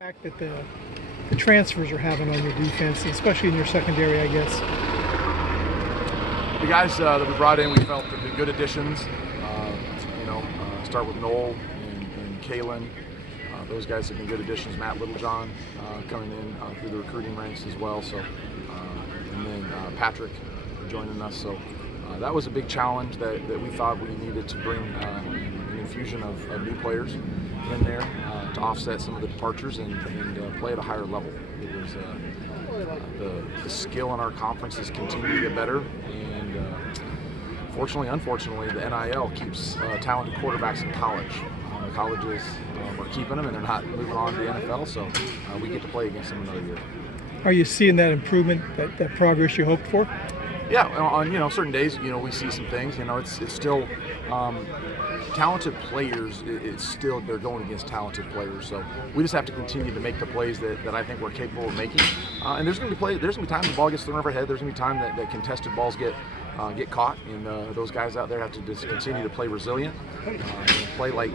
Fact that the transfers are having on your defense, especially in your secondary, I guess. The guys that we brought in, we felt have been good additions. Start with Noel and Kalen. Those guys have been good additions. Matt Littlejohn coming in through the recruiting ranks as well. So, and then Patrick joining us. So that was a big challenge that we thought we needed to bring an infusion of new players in there to offset some of the departures and play at a higher level. It was the skill in our conference has continued to get better, and unfortunately, the NIL keeps talented quarterbacks in college. The colleges are keeping them, and they're not moving on to the NFL, so we get to play against them another year. Are you seeing that improvement, that progress you hoped for? Yeah, on certain days, we see some things. It's still talented players. It's still they're going against talented players. So we just have to continue to make the plays that I think we're capable of making. And there's going to be times the ball gets thrown over our head. There's going to be time that contested balls get caught, and those guys out there have to just continue to play resilient, play like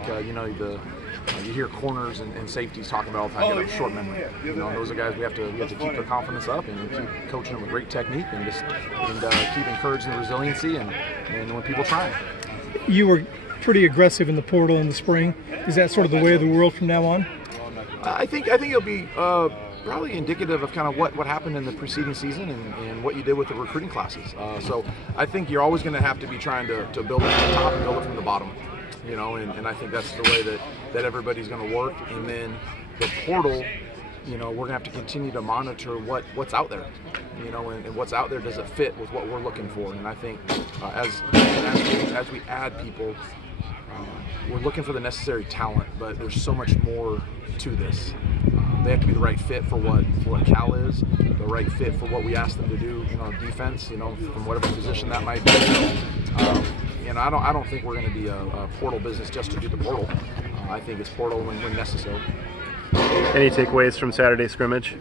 you hear corners and safeties talking about all the time. Get a short memory. Those are guys we have to keep their confidence up and keep coaching them with great technique and keep encouraging the resiliency and when people try. You were pretty aggressive in the portal in the spring. Is that sort of the way of the world from now on? I think it'll be probably indicative of kind of what happened in the preceding season and what you did with the recruiting classes. So I think you're always going to have to be trying to build it from the top and build it from the bottom. And I think that's the way that everybody's going to work. And then the portal, we're going to have to continue to monitor what's out there. And what's out there, does it fit with what we're looking for? And I think as we add people, we're looking for the necessary talent, but there's so much more to this. They have to be the right fit for what Cal is, the right fit for what we ask them to do, defense, from whatever position that might be. I don't think we're going to be a portal business just to do the portal. I think it's portal when necessary. Any takeaways from Saturday's scrimmage?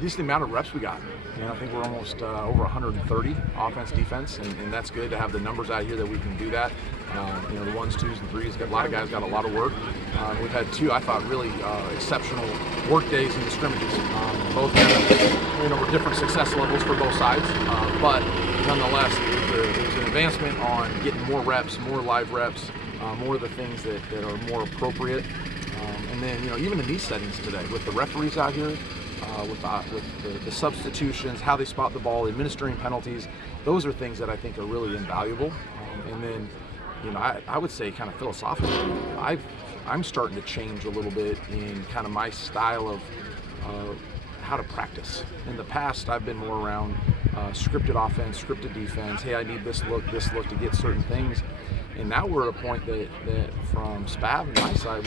Just the amount of reps we got. I think we're almost over 130 offense, defense, and that's good to have the numbers out here that we can do that. The ones, twos, and threes. A lot of guys got a lot of work. We've had two, I thought, really exceptional work days in the scrimmages. Both had, were different success levels for both sides, but nonetheless, there's an advancement on getting more reps, more live reps, more of the things that are more appropriate. And then, even in these settings today, with the referees out here, with the substitutions, how they spot the ball, administering penalties, those are things that I think are really invaluable. And then, I would say kind of philosophically, I'm starting to change a little bit in kind of my style of how to practice. In the past, I've been more around scripted offense, scripted defense. Hey, I need this look to get certain things. And now we're at a point that from Spav and my side,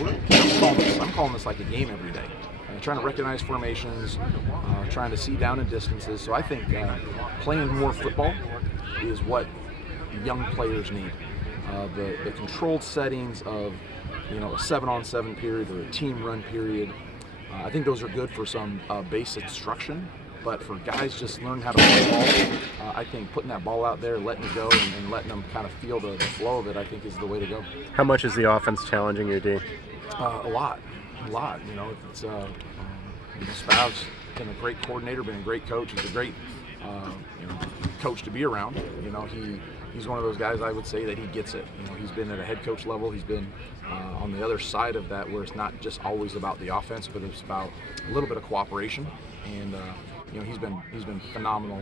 I'm calling this like a game every day. Trying to recognize formations, trying to see down and distances. So I think playing more football is what young players need. The controlled settings of a 7-on-7 period or a team run period, I think those are good for some base instruction. But for guys just learning how to play ball, I think putting that ball out there, letting it go, and letting them kind of feel the flow of it, I think is the way to go. How much is the offense challenging your D? A lot. It's Spav's been a great coordinator, been a great coach. He's a great coach to be around. He's one of those guys I would say that he gets it. He's been at a head coach level. He's been on the other side of that, where it's not just always about the offense, but it's about a little bit of cooperation. And he's been phenomenal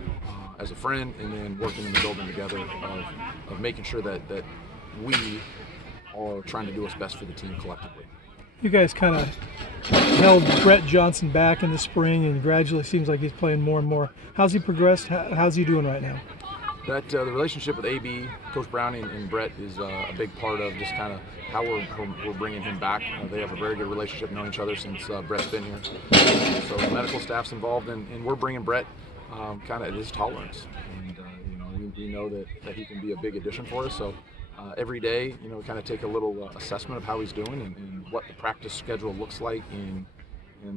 as a friend, and then working in the building together of making sure that we are trying to do what's best for the team collectively. You guys kind of held Brett Johnson back in the spring, and gradually seems like he's playing more and more. How's he progressed? How's he doing right now? That the relationship with AB, Coach Browning, and Brett is a big part of just kind of how we're bringing him back. They have a very good relationship, known each other since Brett's been here. So the medical staff's involved, and we're bringing Brett kind of at his tolerance. And we know that he can be a big addition for us. So every day, we kind of take a little assessment of how he's doing and what the practice schedule looks like in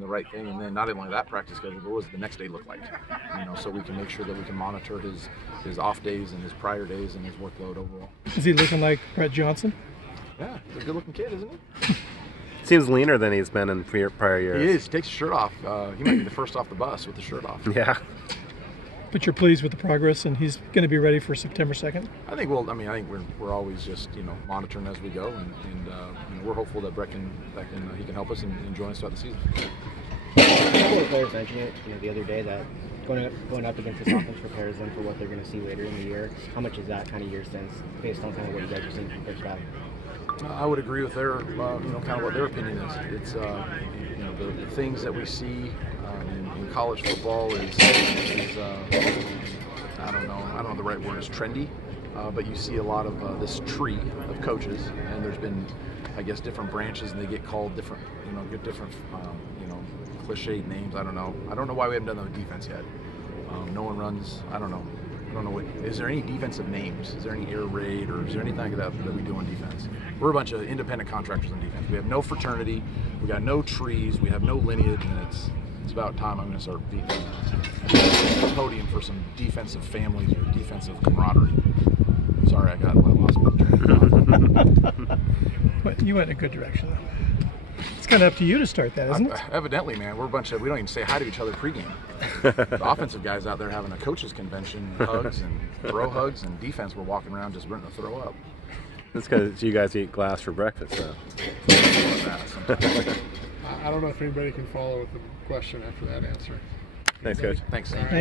the right thing, and then not only that practice schedule, but what does the next day look like? So we can make sure that we can monitor his off days and his prior days and his workload overall. Is he looking like Brett Johnson? Yeah, he's a good-looking kid, isn't he? Seems leaner than he's been in prior years. He is. He takes his shirt off. He might be the first off the bus with the shirt off. Yeah. But you're pleased with the progress, and he's going to be ready for September 2nd? I think we're always just monitoring as we go, and we're hopeful that Brett he can help us and join us throughout the season. A couple of players mentioned it the other day that going up against this offense prepares them for what they're going to see later in the year. How much is that kind of your sense based on kind of what you guys are seeing from first half? I would agree with their kind of what their opinion is. It's the things that we see in college football is I don't know the right word is trendy, but you see a lot of this tree of coaches, and there's been, I guess, different branches, and they get called different, get different, cliched names. I don't know why we haven't done that with defense yet. No one runs. I don't know what. Is there any defensive names? Is there any air raid, or is there anything like that we do on defense? We're a bunch of independent contractors on defense. We have no fraternity. We got no trees. We have no lineage, and it's about time I'm going to start beating the podium for some defensive families or defensive camaraderie. Sorry, I lost my train of thought. But you went in a good direction, though. It's kind of up to you to start that, isn't it? Evidently, man. We're a bunch of, we don't even say hi to each other pregame. The offensive guys out there having a coaches convention, hugs and throw hugs, and defense we're walking around just wanting to throw up. That's because you guys eat glass for breakfast, so. I don't know if anybody can follow with the question after that answer. Thanks, Coach. Thanks. Thank you.